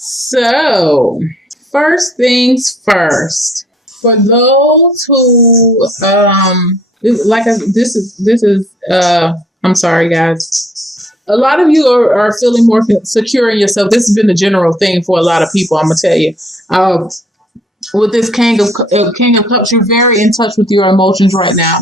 So, first things first. For those who, I'm sorry, guys. A lot of you are feeling more secure in yourself. This has been the general thing for a lot of people. I'm gonna tell you. With this King of Cups, you're very in touch with your emotions right now.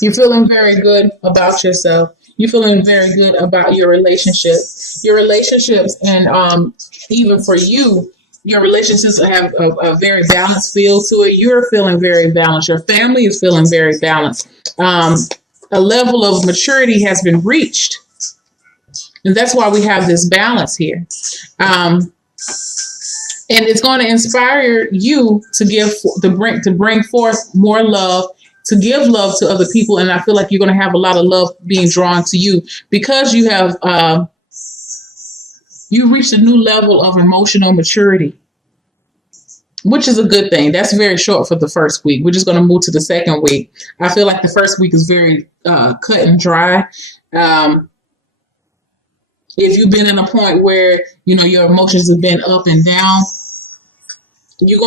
You're feeling very good about yourself. You're feeling very good about your relationships. Your relationships, and even for you, your relationships have a very balanced feel to it. You're feeling very balanced. Your family is feeling very balanced. A level of maturity has been reached, and that's why we have this balance here. And it's going to inspire you to bring forth more love, to give love to other people. And I feel like you're going to have a lot of love being drawn to you because you have you reached a new level of emotional maturity, which is a good thing. That's very short for the first week. We're just going to move to the second week. I feel like the first week is very cut and dry. If you've been in a point where your emotions have been up and down, I feel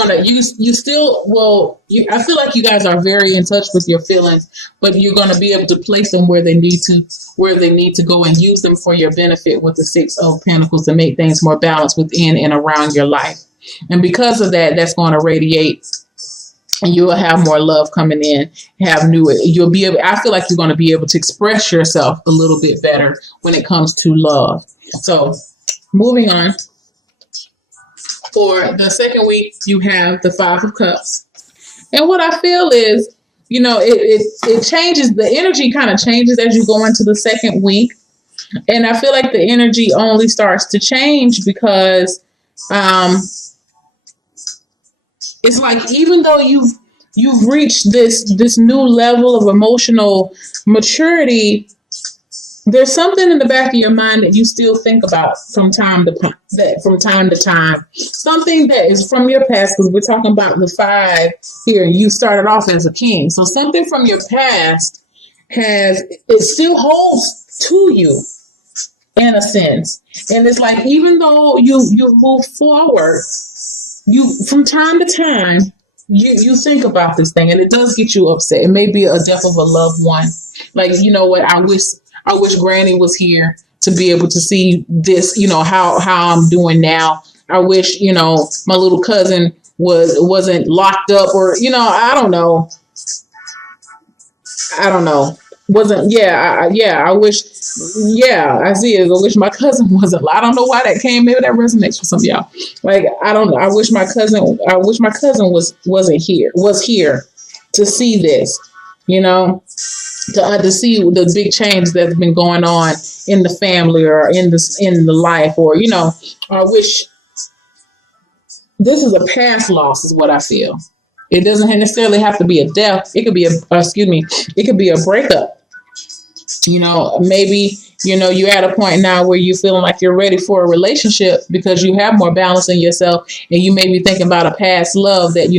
like you guys are very in touch with your feelings, but you're going to be able to place them where they need to go and use them for your benefit with the Six of Pentacles to make things more balanced within and around your life. And because of that, that's going to radiate, and you will have more love coming in. I feel like you're going to be able to express yourself a little bit better when it comes to love. So moving on. For the second week, you have the Five of Cups. And what I feel is, it changes. The energy kind of changes as you go into the second week. And I feel like the energy only starts to change because it's like even though you've reached this new level of emotional maturity, there's something in the back of your mind that you still think about from time to time. Something that is from your past, because we're talking about the five here. You started off as a king. So something from your past it still holds to you in a sense. And it's like, even though you move forward, from time to time, you think about this thing, and it does get you upset. It may be a death of a loved one. Like, you know what, I wish Granny was here to be able to see this, how I'm doing now. I wish, my little cousin wasn't locked up, or, I don't know. I wish, I see it. I wish my cousin wasn't. I don't know why that came. Maybe that resonates for some of y'all. Like, I don't know. I wish my cousin was here to see this, to see the big change that's been going on in the family or in the life, or, I wish. This is a past loss is what I feel. It doesn't necessarily have to be a death. It could be it could be a breakup. Maybe, you're at a point now where you're feeling like you're ready for a relationship because you have more balance in yourself, and you may be thinking about a past love that,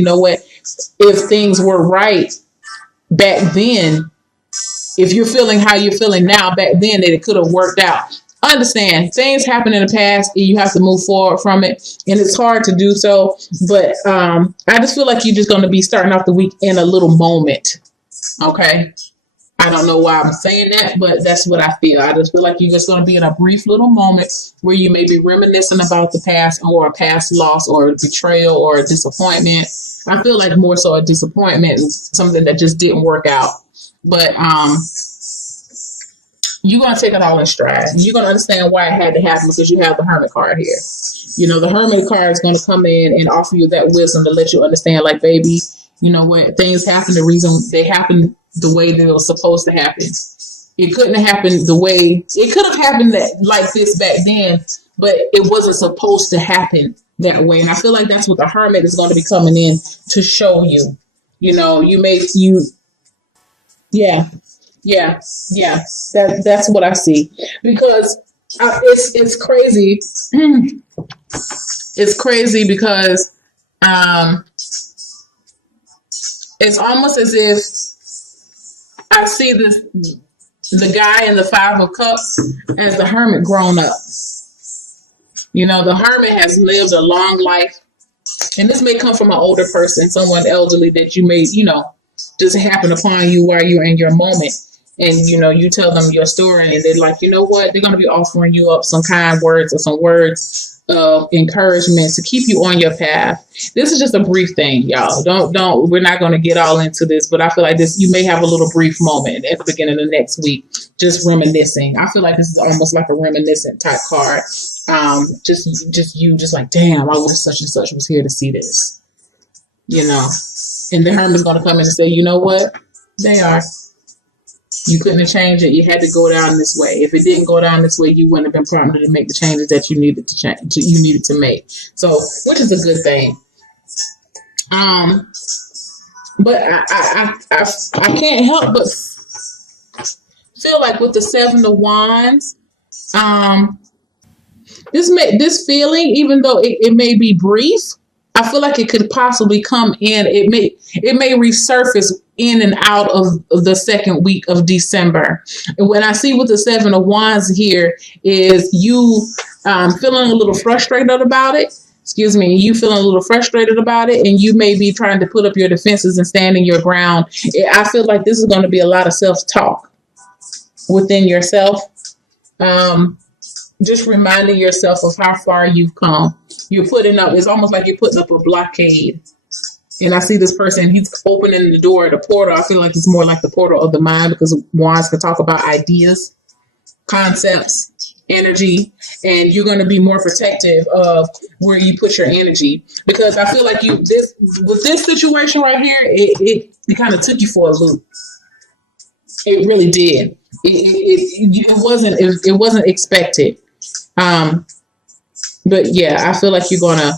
if things were right back then, if you're feeling how you're feeling now back then, that it could have worked out. Understand, things happen in the past and you have to move forward from it, and it's hard to do so, but I just feel like you're just going to be starting off the week in a little moment. Okay, I don't know why I'm saying that, but that's what I feel. I just feel like you're just going to be in a brief little moment where you may be reminiscing about the past, or a past loss, or a betrayal, or a disappointment. I feel like more so a disappointment is something that just didn't work out, but you're going to take it all in stride. You're going to understand why it had to happen because you have the Hermit card here. The Hermit card is going to come in and offer you that wisdom to let you understand, like, baby, what, things happen the reason they happen the way that it was supposed to happen. It couldn't have happened it could have happened like this back then, but it wasn't supposed to happen that way. And I feel like that's what the Hermit is going to be coming in to show you. Yeah. That's what I see, because it's crazy. It's crazy because it's almost as if I see the guy in the Five of Cups as the Hermit grown up. You know, the hermit has lived a long life, and this may come from an older person, someone elderly that you may, just happen upon you while you're in your moment. And, you tell them your story, and they're like, you know what? They're going to be offering you up some kind words or some words of encouragement to keep you on your path. This is just a brief thing, y'all. We're not going to get all into this, but I feel like this, you may have a little brief moment at the beginning of the next week, just reminiscing. I feel like this is almost like a reminiscent type card. Just like, damn, I wish such and such was here to see this, and the hermit's going to come in and say, you know what? They are. You couldn't have changed it. You had to go down this way. If it didn't go down this way, you wouldn't have been prompted to make the changes that you needed to change. You needed to make. So, which is a good thing. But I can't help but feel like with the Seven of Wands, this feeling, even though it may be brief, I feel like it could possibly come in. It may resurface in and out of the second week of December. And when I see with the Seven of Wands here is you feeling a little frustrated about it. Excuse me, you feeling a little frustrated about it, and you may be trying to put up your defenses and standing your ground. I feel like this is going to be a lot of self-talk within yourself. Just reminding yourself of how far you've come. You're putting up, it's almost like you're putting up a blockade. And I see this person, he's opening the door, the portal. I feel like it's more like the portal of the mind, because wands can talk about ideas, concepts, energy, and you're going to be more protective of where you put your energy. Because I feel like with this situation right here, it kind of took you for a loop. It really did. It wasn't expected. But yeah, I feel like you're gonna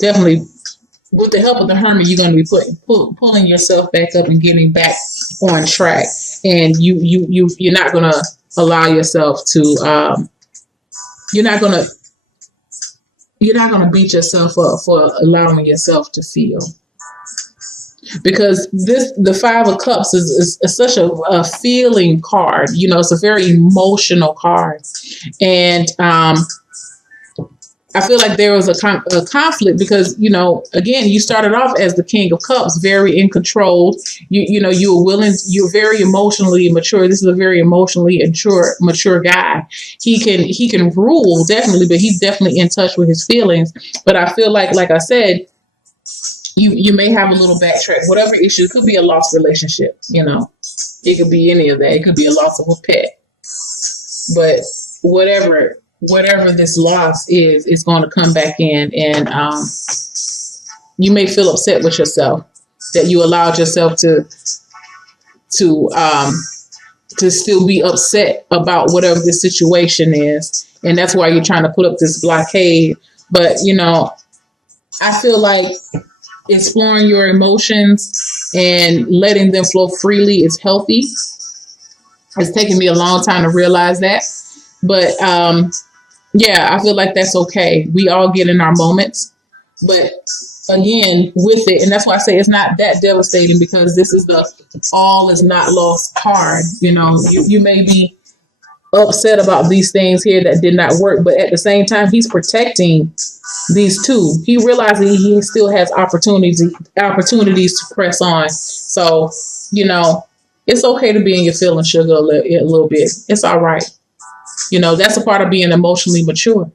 definitely, with the help of the hermit, you're gonna be pulling yourself back up and getting back on track. And you're not gonna allow yourself to you're not gonna beat yourself up for allowing yourself to feel. Because the Five of Cups is such a feeling card. It's a very emotional card. And I feel like there was a conflict because, again, you started off as the King of Cups, very in control. You're very emotionally mature. This is a very emotionally mature guy. He can rule, definitely, but he's definitely in touch with his feelings. But I feel like I said, you may have a little backtrack. Whatever issue, it could be a lost relationship, It could be any of that. It could be a loss of a pet. But whatever this loss is, it's going to come back in, and you may feel upset with yourself that you allowed yourself to still be upset about whatever the situation is, and that's why you're trying to put up this blockade. But I feel like exploring your emotions and letting them flow freely is healthy. It's taken me a long time to realize that, but yeah, I feel like that's okay. We all get in our moments, but again, with it, and that's why I say it's not that devastating, because this is the all is not lost card. You may be upset about these things here that did not work, but at the same time, he's protecting these two. He realizes he still has opportunities to press on. So, it's okay to be in your feelings, sugar, a little bit. It's all right. That's a part of being emotionally mature.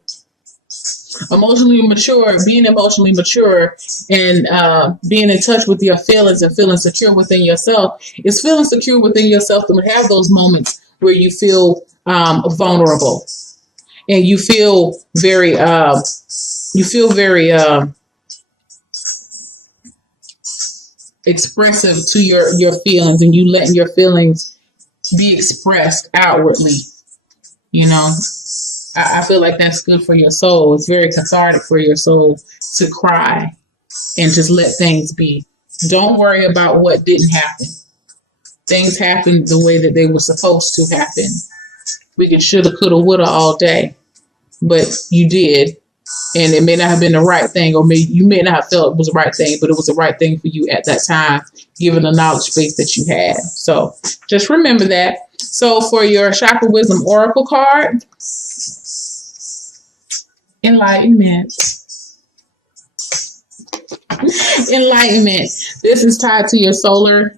Being emotionally mature and being in touch with your feelings and feeling secure within yourself is feeling secure within yourself to have those moments where you feel vulnerable and you feel very expressive to your feelings, and you letting your feelings be expressed outwardly. I feel like that's good for your soul. It's very cathartic for your soul to cry and just let things be. Don't worry about what didn't happen. Things happened the way that they were supposed to happen. We can shoulda, coulda, woulda all day, but you did. And it may not have been the right thing, or you may not have felt it was the right thing, but it was the right thing for you at that time, given the knowledge base that you had. So just remember that. So for your Chakra Wisdom Oracle card, Enlightenment. Enlightenment. This is tied to your solar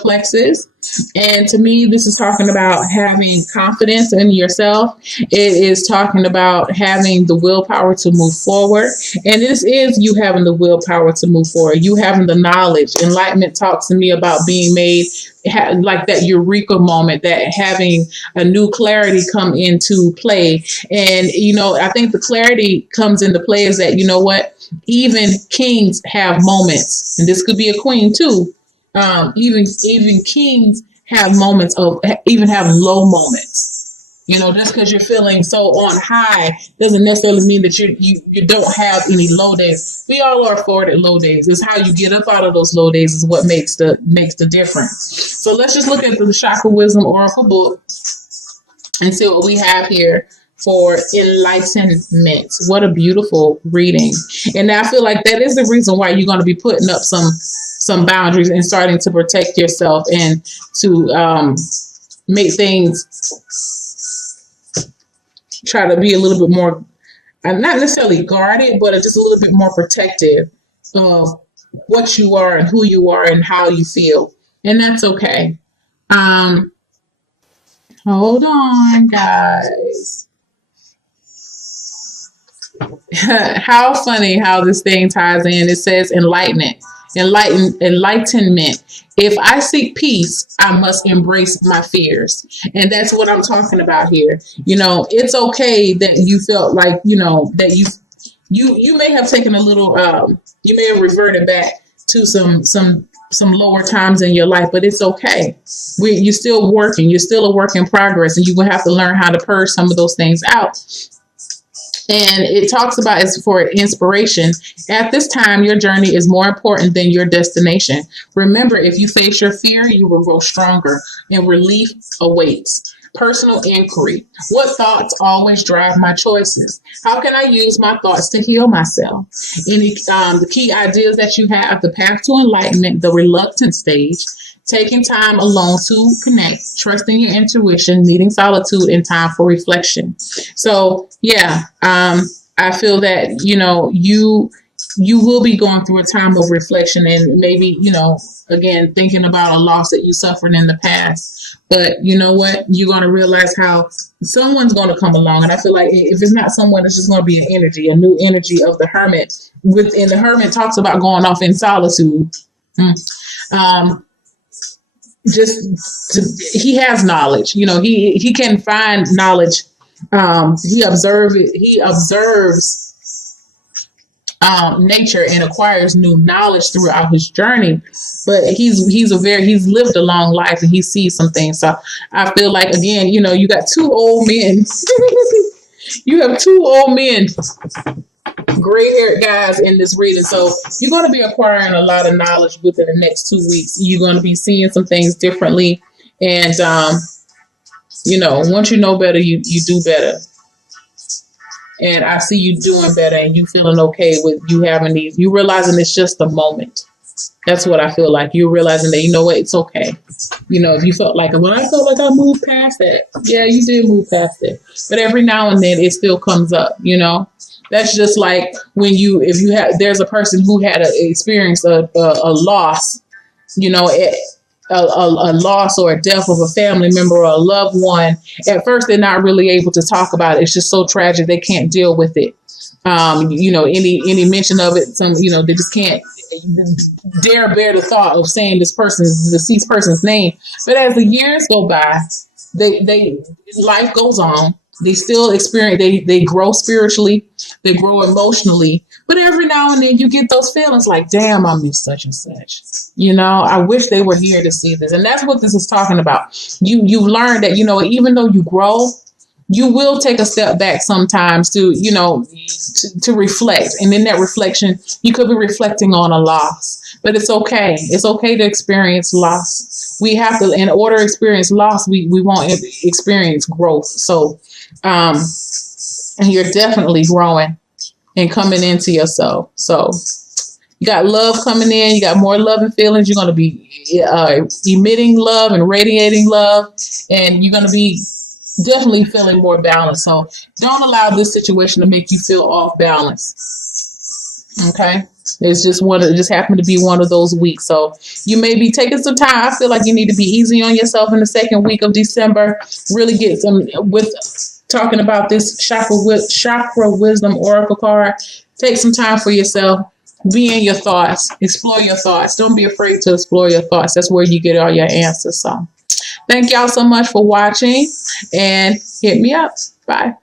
plexus. And to me, this is talking about having confidence in yourself. It is talking about having the willpower to move forward. And this is you having the willpower to move forward. You having the knowledge. Enlightenment talks to me about being made like that eureka moment, that having a new clarity come into play. And, I think the clarity comes into play is that, you know what? Even kings have moments, and this could be a queen too. Even kings have moments of even have low moments. Just because you're feeling so on high doesn't necessarily mean that you don't have any low days. We all are afforded low days. It's how you get up out of those low days is what makes the difference. So let's just look at the Chakra Wisdom Oracle book and see what we have here for enlightenment. What a beautiful reading. And I feel like that is the reason why you're going to be putting up some boundaries and starting to protect yourself and to make things, try to be a little bit more, not necessarily guarded, but just a little bit more protective of what you are and who you are and how you feel. And that's okay. Hold on, guys. How funny how this thing ties in. It says enlightenment. If I seek peace, I must embrace my fears. And that's what I'm talking about here. It's okay that you felt like, that you may have taken a little, you may have reverted back to some lower times in your life, but it's okay. You're still working. You're still a work in progress, and you will have to learn how to purge some of those things out. And it talks about as for inspiration. At this time, your journey is more important than your destination. Remember, if you face your fear, you will grow stronger, and relief awaits. Personal inquiry. What thoughts always drive my choices? How can I use my thoughts to heal myself? The key ideas that you have: the path to enlightenment, the reluctant stage, taking time alone to connect, trusting your intuition, needing solitude and time for reflection. So yeah, I feel that, you will be going through a time of reflection and maybe, again, thinking about a loss that you suffered in the past. But you know what? You're going to realize how someone's going to come along. And I feel like if it's not someone, it's just going to be an energy, a new energy of the hermit. And the hermit talks about going off in solitude. He has knowledge. He can find knowledge. He observes nature and acquires new knowledge throughout his journey. But he's lived a long life and he sees some things. So I feel like, again, you got two old men. You have two old men, gray-haired guys in this reading. So you're going to be acquiring a lot of knowledge within the next 2 weeks. You're going to be seeing some things differently. And, once you know better, you do better. And I see you doing better and you feeling okay with you having these. You realizing it's just a moment. That's what I feel like. You're realizing that, it's okay. If you felt like, well, I felt like I moved past that. Yeah, you did move past it. But every now and then it still comes up, That's just like when there's a person who had experienced a loss, a loss or a death of a family member or a loved one. At first, they're not really able to talk about it. It's just so tragic. They can't deal with it. Any mention of it, they just can't dare bear the thought of saying this deceased person's name. But as the years go by, life goes on. They still experience, they grow spiritually, they grow emotionally. But every now and then you get those feelings like, damn, I miss such and such. I wish they were here to see this. And that's what this is talking about. You learn that, even though you grow, you will take a step back sometimes to reflect. And in that reflection, you could be reflecting on a loss. But it's okay. It's okay to experience loss. We have to, in order to experience loss, we won't experience growth. So, and you're definitely growing and coming into yourself. So you got love coming in. You got more love and feelings. You're going to be emitting love and radiating love. And you're going to be definitely feeling more balanced. So don't allow this situation to make you feel off balance. Okay. It's just it just happened to be one of those weeks. So you may be taking some time. I feel like you need to be easy on yourself in the second week of December. Really get some with talking about this chakra wisdom oracle card. Take some time for yourself. Be in your thoughts. Explore your thoughts. Don't be afraid to explore your thoughts. That's where you get all your answers. So thank y'all so much for watching, and hit me up. Bye.